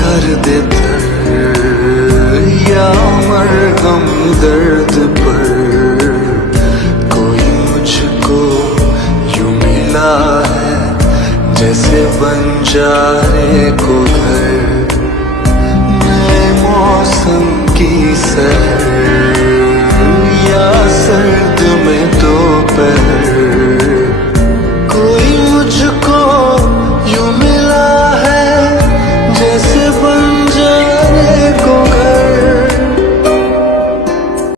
कर दे या मरहम दर्द पर। कोई मुझको यूं मिला है जैसे बंजारे को घर। नए मौसम की सह